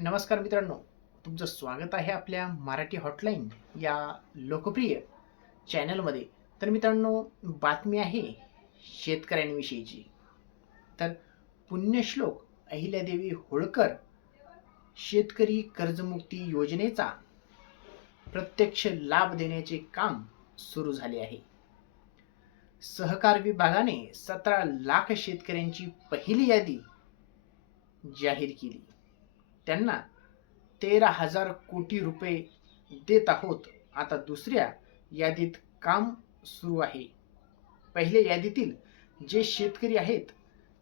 नमस्कार मित्रांनो, तुमचं स्वागत आहे आपल्या मराठी हॉटलाईन या लोकप्रिय चॅनलमध्ये. तर मित्रांनो, बातमी आहे शेतकऱ्यांविषयीची. तर पुण्यश्लोक अहिल्यादेवी होळकर शेतकरी कर्जमुक्ती योजनेचा प्रत्यक्ष लाभ देण्याचे काम सुरू झाले आहे. सहकार विभागाने 17 लाख शेतकऱ्यांची पहिली यादी जाहीर केली. त्यांना 13,000 कोटी रुपये देत आहोत. आता दुसऱ्या यादीत काम सुरू आहे. पहिल्या यादीतील जे शेतकरी आहेत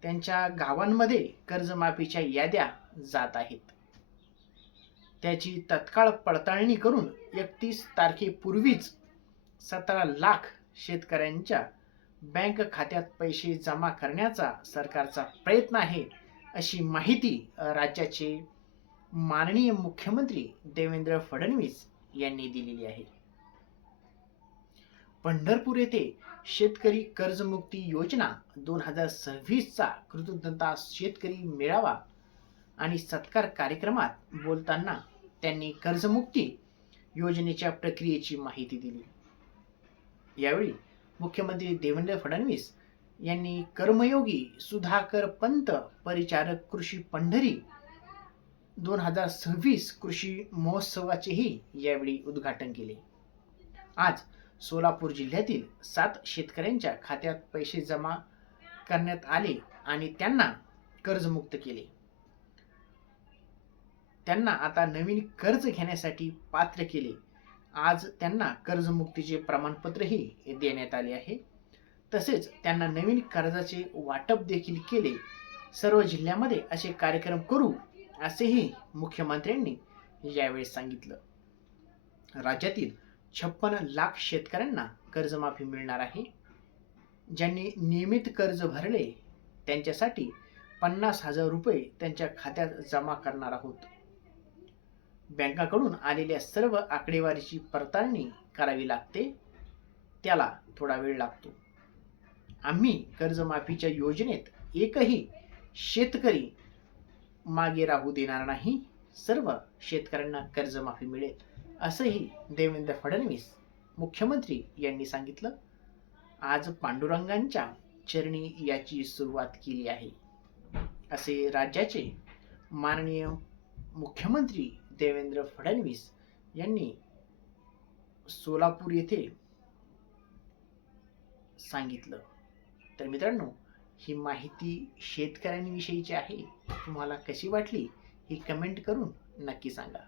त्यांच्या गावांमध्ये कर्जमाफीच्या याद्या जात आहेत. त्याची तत्काळ पडताळणी करून 31 तारखेपूर्वीच 17 लाख शेतकऱ्यांच्या बँक खात्यात पैसे जमा करण्याचा सरकारचा प्रयत्न आहे, अशी माहिती राज्याचे माननीय मुख्यमंत्री देवेंद्र फडणवीस यांनी दिलेली आहे. पंढरपूर येथे शेतकरी कर्जमुक्ती योजना 2026चा कृतज्ञता शेतकरी मेळावा आणि सत्कार कार्यक्रमात बोलताना त्यांनी कर्जमुक्ती योजनेच्या प्रक्रियेची माहिती दिली. यावेळी मुख्यमंत्री देवेंद्र फडणवीस यांनी कर्मयोगी सुधाकर पंत परिचारक कृषी पंढरी 2026 कृषी महोत्सवाचेही यावेळी उद्घाटन केले. आज सोलापूर जिल्ह्यातील 7 शेतकऱ्यांच्या खात्यात पैसे जमा करण्यात आले आणि त्यांना कर्जमुक्त केले. त्यांना आता नवीन कर्ज घेण्यासाठी पात्र केले. आज त्यांना कर्जमुक्तीचे प्रमाणपत्रही देण्यात आले आहे. तसेच त्यांना नवीन कर्जाचे वाटप देखील केले. सर्व जिल्ह्यामध्ये असे कार्यक्रम करू असेही मुख्यमंत्र्यांनी यावेळी सांगितलं. राज्यातील 56 लाख शेतकऱ्यांना कर्जमाफी मिळणार आहे. ज्यांनी नियमित कर्ज भरले त्यांच्यासाठी 50,000 रुपये त्यांच्या खात्यात जमा करणार आहोत. बँकाकडून आलेल्या सर्व आकडेवारीची पडताळणी करावी लागते. त्याला थोडा वेळ लागतो. आम्ही कर्जमाफीच्या योजनेत एकही शेतकरी मागे राहू देणार नाही. सर्व शेतकऱ्यांना कर्जमाफी मिळेल, असंही देवेंद्र फडणवीस मुख्यमंत्री यांनी सांगितलं. आज पांडुरंगांच्या चरणी याची सुरुवात केली आहे, असे राज्याचे माननीय मुख्यमंत्री देवेंद्र फडणवीस यांनी सोलापूर येथे सांगितलं. तर मित्रांनो, ही माहिती शेतकऱ्यांविषयीची आहे. तुम्हाला कशी वाटली ही कमेंट करून नक्की सांगा.